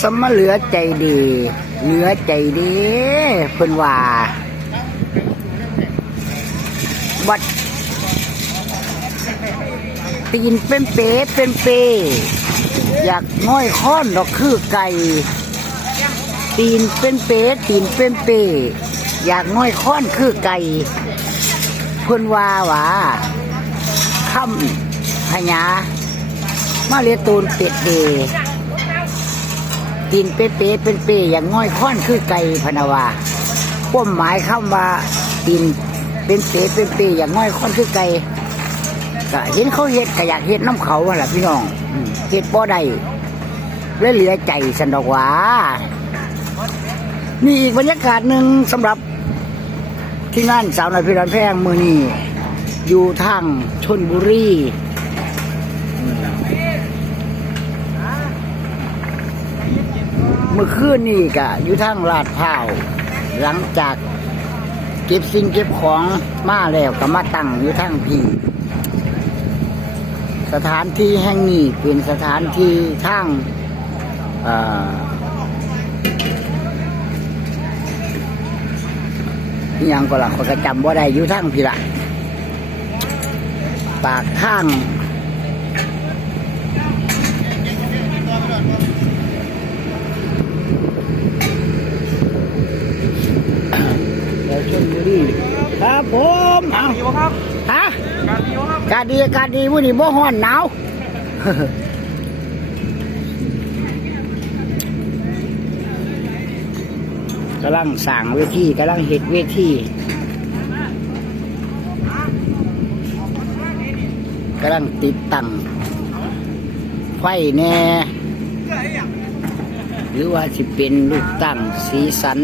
สมเหลือใจดี เหลือใจดีเพิ่นว่าบัดตีนเป็นเป๋เป็นเป อยากน้อยค้อนดอกคือไก่ ตีนเป็นเป๋ตีนเป็นเป อยากน้อยค้อนคือไก่เพิ่นว่าว่าคำพญามาเรียตูนเป็ดเด ตีนเป๊ะๆเป็นเปอย่างง่อยค้อนคือไก่พนาวาป้มหมายคำว่าตีนเป็นเป๊ะเป็นเปอย่างง่อยค้อนคือไก่ก็เห็นเขาเฮ็ดก็อยากเฮ็ดน้ำเขาหั่นล่ะพี่น้องเฮ็ดบ่ได้เลยเหลือใจสันดอกว่านี่อีกบรรยากาศหนึ่งสำหรับที่งานสาวน้อยพิรันแพงมือนี้อยู่ทางชนบุรี เมื่อคืนนี่กะอยู่ทางลาดพร้าว หลังจากเก็บสิ่งเก็บของมาแล้วก็มาตั้งอยู่ทางพี่สถานที่แห่งนี้เป็นสถานที่ทางยังก็ละข้อยจำว่าได้อยู่ทางพี่ละปากทาง แล้วชนบุรี ครับผมเอาดีวะครับฮะการดีวะครับการดีการดีวันนี้บ่ฮ้อนหนาวกำลังสั่งเวทีกำลังเห็ดเวทีกำลังติดตั้งไฟแน่หรือว่าสิเป็นลูกตั้งสีสัน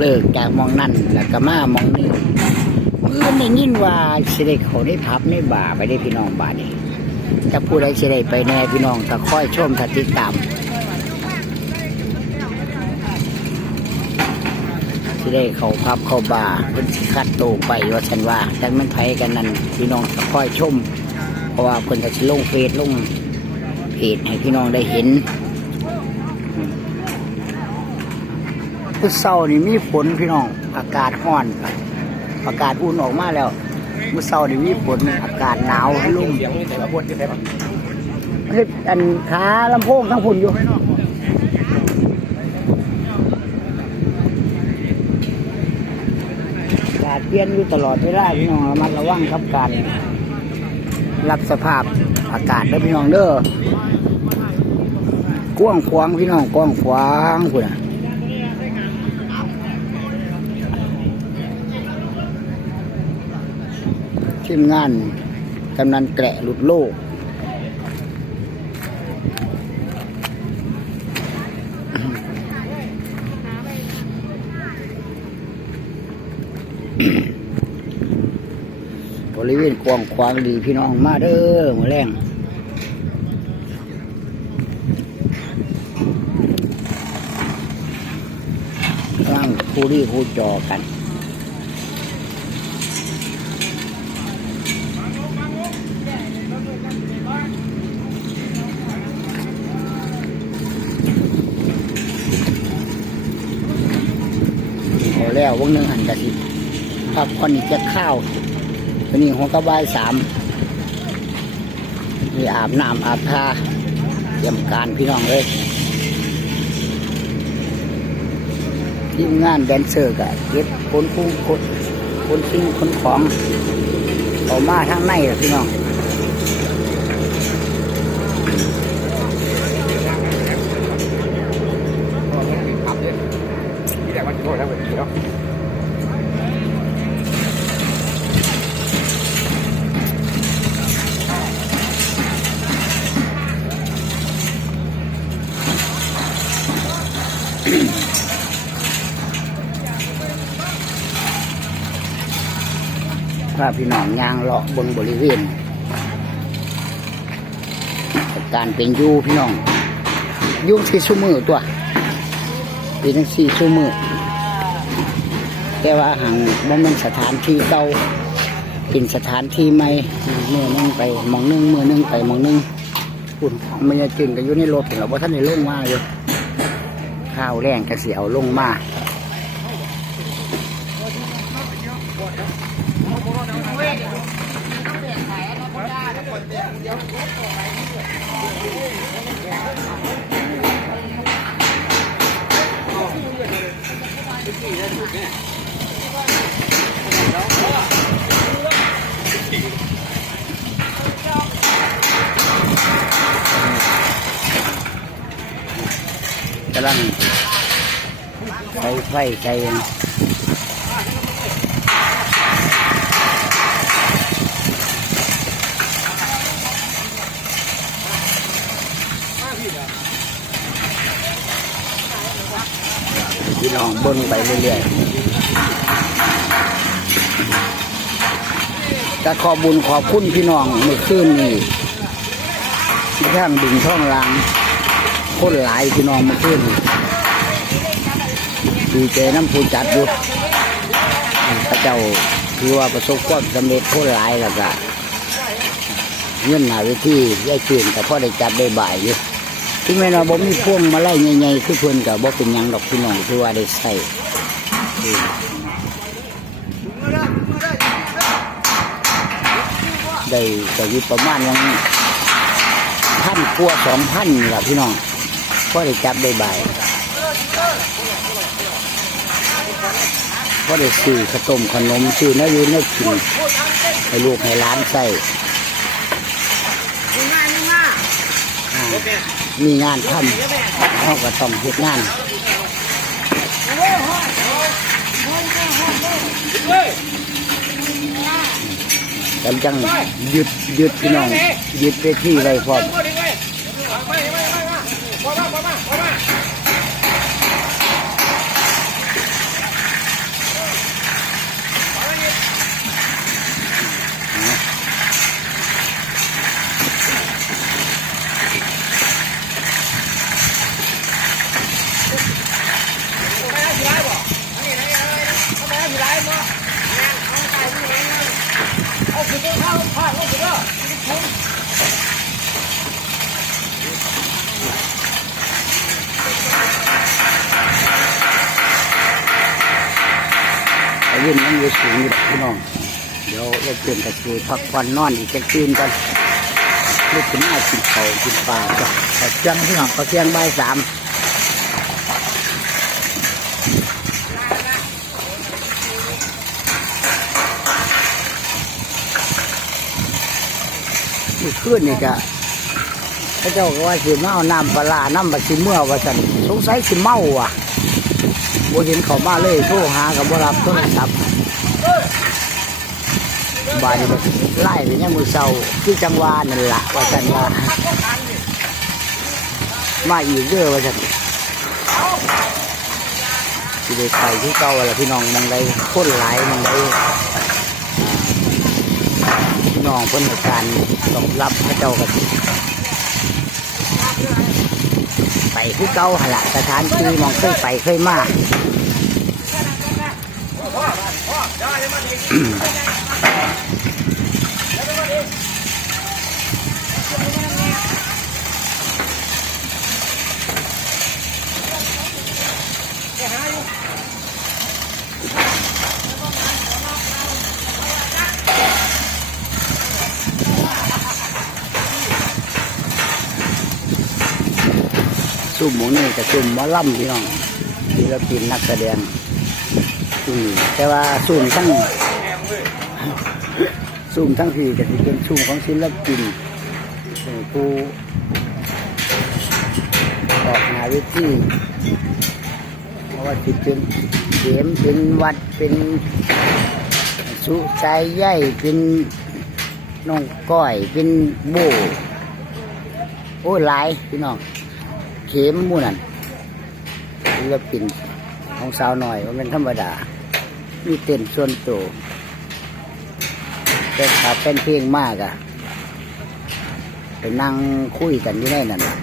เลิกจากมองนั่นแล้วก็มามองนี่มือไม่ยินว่าสิได้เขาได้พับในบ่าไปได้พี่น้องบาดนี้ถ้าผู้ใดสิได้ไปแน่พี่น้องก็ค่อยชมถ้าติดตามสิได้เขาพับเขาบ่าเพิ่นสิคัดโตไปว่าฉันว่าแต่มันไผกันนั่นพี่น้องก็ค่อยชม เพราะว่าเพิ่นก็สิลงเฟซลงเพจให้พี่น้องได้เห็น พุธเสาร์นี่มีฝนพี่น้อง อากาศร้อน อากาศอุ่นออกมาแล้วมื้อเสาร์นี่มีฝนอากาศหนาวลุ่มเสียงนี่แต่ละบทจะใช่ปะเฮ็ดอันขาลำโพงทั้งฝุ่นอยู่อากาศเปลี่ยนอยู่ตลอดเวลาพี่น้องระมัดระวังครับการรับสภาพอากาศเด้อพี่น้องเด้อกว้างขวางพี่น้องกว้างขวางพุ่นน่ะ ทีมงานกำนันแกะหลุดโลก บริเวณกว้างขวางดีพี่น้องมาเด้อหมือแรงกำลังคู่รีคู่จอกัน แล้ววงหนึ่งหันกะสิพักผ่อนอีกจะข้าววันนี้หัวกระบายสามนี่อาบน้ำอาบท่าเตรียมการพี่น้องเลยทีมงานแดนเซอร์กะเก็บคนคุ้งคนคนสิ่งคนของออกมาทางในล่ะพี่น้อง ขับเลยที่แต่วันที่โทษแล้ววันนี้เนาะ พาพี่น้องยางเลาะบนบริเวณการเป็นยูพี่น้องยุ่งที่สุมือตัวเป็นจังซี่ชั่วมือแต่ว่าหังบ่แม่นสถานที่เก่าเป็นสถานที่ใหม่เมื่อนึงไปมองนึงมือนึงไปมองนึงคุณมันจะจึงก็อยู่ในรถเราบ่ทันได้ลงมาอยู่ข้าวแรงก็สิเอาลงมา กํลังใส่ไฟใส่พี่น้องบนไปเรื่อยๆจะขอบุญขอบคุณพี่น้องเมื่อคืนนี้ที่ข้างดึงช่องลาง คนหลายพี่น้องเมื่อคืนดีใจน้ำผู้จัดอยู่พระเจ้าถือว่าประสบความสำเร็จคนหลายแล้วก็เงื่อนหนาเวทีย่ายคืนแต่พ่อได้จัดได้บ่ายอยู่ถึงแม้เราบ่มีพ่วงมาไล่ใหญ่ๆคือเพิ่นกับบ่เป็นยังดอกพี่น้องคือว่าได้ใส่ได้ก็อยู่ประมาณยังพันกว่าสองพันนี่แหละพี่น้อง พ่อได้จับได้ใบพ่อได้ซื้อขาวต้มขนมซื้อนื้อยืนเนื้อกินให้ลูกให้ร้านใส่มีงานทำเขาก็ต้องเฮ็ดงานกำจังยุดยุดพี่น้องยุดไปที่ไรพร้อม เดี๋ยวเราเปลี่ยนกระชือพักผ่อนนอนอีกจะคืนกันลูกขึ้นมากินเขากินปลาจ้ะขอเชียงพี่น้องขอเชียงใบสามนี่ขึ้นนี่ก็พระเจ้าก็ว่าสิมาเอาน้ำปลาน้ำบัสิเมื่อว่าสันสงสัยสิเมาว่ะบ่เห็นเขามาเลยโทรหากับบ่รับโทรศัพท์ บานไล่ไปยังมือเศร้าคือจังหวานั่นแหละว่าจันว่ามาอีกเด้อว่าจันสิได้ไปที่เก่าอะไรพี่น้องมองใดคนหลายมองใดอ่าพี่น้องเพิ่อนการตอบรับพระเจ้ากันไปคือเก่าหละสถานที่มองเคยไปเคยมา มหมูนี่กับซุ่มมอล่ำพี่น้องศิลปินนักแสดงซุ่มแต่ว่าซุ่มทั้งซุ่มทั้งพี่ก็จะเป็นซุ่มของศิลปินเป็นผู้ออกหาเวิธีเพราะว่าจิเป็นเข็มเป็นวัดเป็นสุใจใหญ่เป็นน้องก้อยเป็นโบโอ้ยหลายพี่น้อง เข็มมู่นั่นศิลปินของสาวหน่อยว่าเป็นธรรมดา มีเต้นส่วนตัวแต่ถ้าเป็นเพลงมากอะไปนั่งคุยกันอยู่ในนั่นน่ะ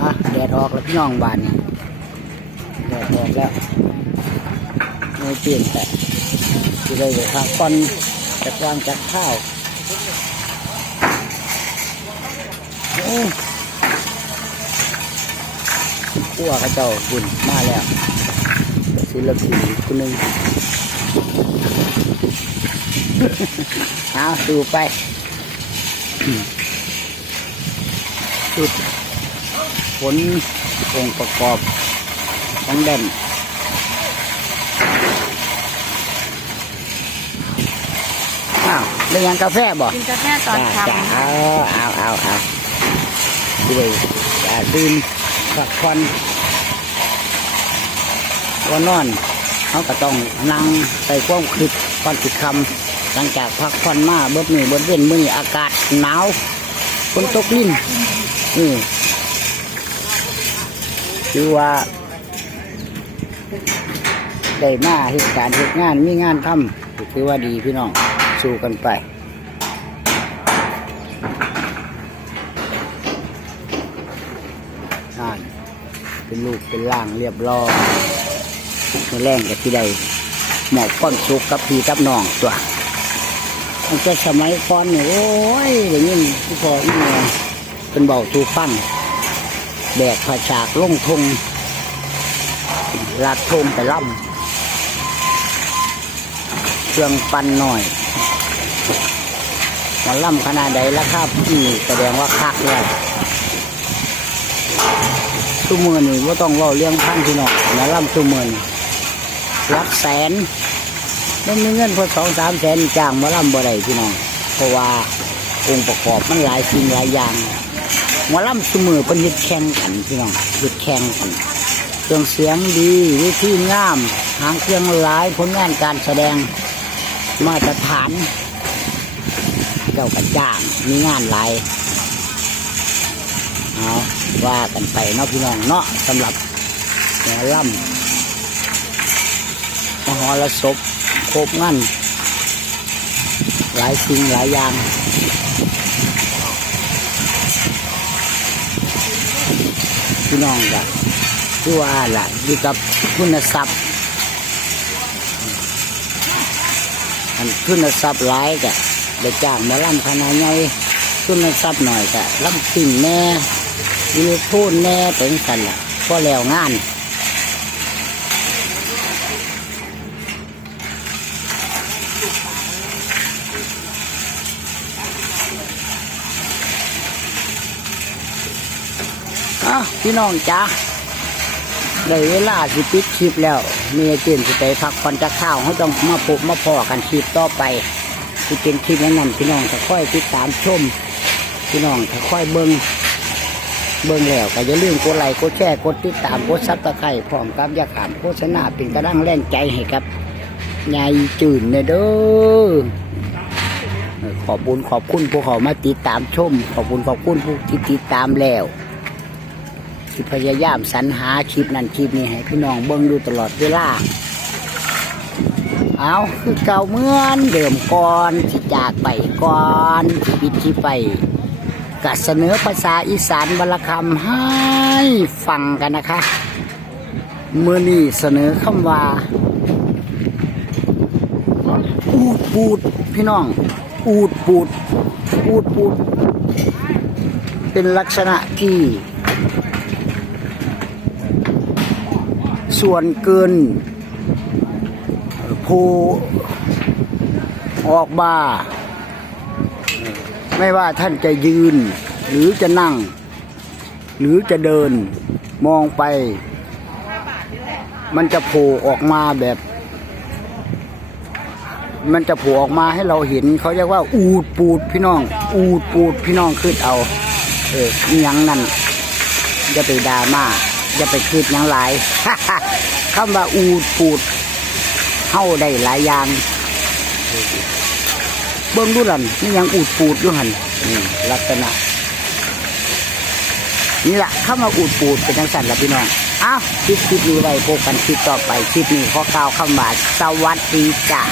อะแดดออกแล้วพี่น้องบานนี่แดดออกแล้วไม่เปลี่ยนแต่จะได้เลยครับก่อนจะวางจัดข้าว โอ้ขั้วกระเจ้าบุญมาแล้วศิลปินคนหนึ่งเอาดูไปจุดผลองค์ประกอบของเด่นอ้าวได้ยังกาแฟบ่กินกาแฟตอนจ้าค่จ้าเอาเอาเอาเอา ดูเลยอาดื่มพักผ่อนก็นอนเขาก็ต้องนั่งใส่ความคิดก่อนสิคำหลังจากพักผ่อนมาเบิดมือเบิดเว้นมืออากาศหนาวฝนตกลิ้นนี่คือว่าได้มาเหตุการณ์เหตุงานมีงานทำคือว่าดีพี่น้องสู้กันไป อ่าน เป็นลูกเป็นล่างเรียบร้อยมือแรงกับที่ใดหมอกก้อนสุกกับพี่กับน้องตัวมันจะสมัยก่อนเนี่ยโอ้ยอย่างนี้ผู้พออีเมเป็นเบาทูฟังแบกผาฉากลงทงลาดทงไปล่ำเครื่องปั่นหน่อยหมาล่ำขนาดใดแล้วครับนี่แสดงว่าคักแล้ว ทุกมือนี่ว่าต้องว่าเลี้ยงพันพี่น้องนะล่ำทุกมือนี่รักแสนไม่มีเงินพอสองสามแสนจ้างมาล่ำบ่ได้พี่น้องเพราะว่าองค์ประกอบมันหลายสิ่งหลายอย่างมาล่ำทุมือเป็นยึดแข่งกันพี่น้องยึดแข่งกันเครื่องเสียงดีวิธีงาม หางเครื่องหลายผลงานการแสดงมาตรฐานเจ้ากระจ้างมีงานหลาย เอาว่ากันไปเนาะพี่น้องเนาะสำหรับหมอล่ำมหรสพครบงั้นหลายสิ่งหลายอย่างพี่น้องก็คือว่าล่ะอยู่กับคุณทรัพย์อันคุณทรัพย์หลายก็ได้จ้างมาล่ำขนาดใหญ่คุณทรัพย์หน่อยก็ล่ำสิ่งแน่ มีพูดแน่เป็นกันล่ะพอแล้วงานอ้าพี่น้องจ้าได้เวลาสิปิดคลิปแล้วมีเจนสิไปพักผ่อนจะข้าวเขาต้องมาพบมาพอกันคลิปต่อไปที่เป็นคลิปนั้นนั่นพี่น้องจะค่อยติดตามชม พี่น้องจะค่อยเบิ้ง เบิ่งแล้วก็อย่าลืมกดไลค์กดแชร์กดติดตามกดซับสไครต์พร้อมกับอยาขามโฆษณาเป็นกระดังแรงใจให้กับยายจืนเนยเด้อขอบคุญขอบคุณผู้เขามาติดตามชม ขอบคุณขอบคุณผู้ที่ติดตามแล้วที่พยายามสรรหาคลิปนั้นคลิปนี้ให้พี่น้องเบิ่งดูตลอดเวลาเอาคือเก่าเหมือนเดิมก่อนที่จากไปก่อนที่ปิดที่ไป ก็เสนอภาษาอีสานวรรคำให้ฟังกันนะคะ เมื่อนี้เสนอคำว่า อูดปูดพี่น้อง อูดปูด อูดปูด เป็นลักษณะที่ ส่วนเกิน ผู้ออกมา ไม่ว่าท่านจะยืน หรือจะนั่ง หรือจะเดินมองไป มันจะโผล่ออกมาแบบ มันจะโผล่ออกมาให้เราเห็น เขาเรียกว่า อูดปูดพี่น้อง อูดปูดพี่น้องขึ้นเอา เอออิหยังนั่นอย่าไปดราม่าอย่าไปคืดหยังหลายคำว่าอูดปูดเข้าได้หลายอย่าง เบิ้งดูลันนี่ยังอูดปูดอยู่หันนี่ลักษณะนี่แหละเข้ามาอูดปูดเป็นจังสันละพี่น้องอ้าวคลิปคลิปนี้ไว้พบกันคลิปต่อไปคลิปนี้ขอกล่าวคำว่าสวัสดีจ้า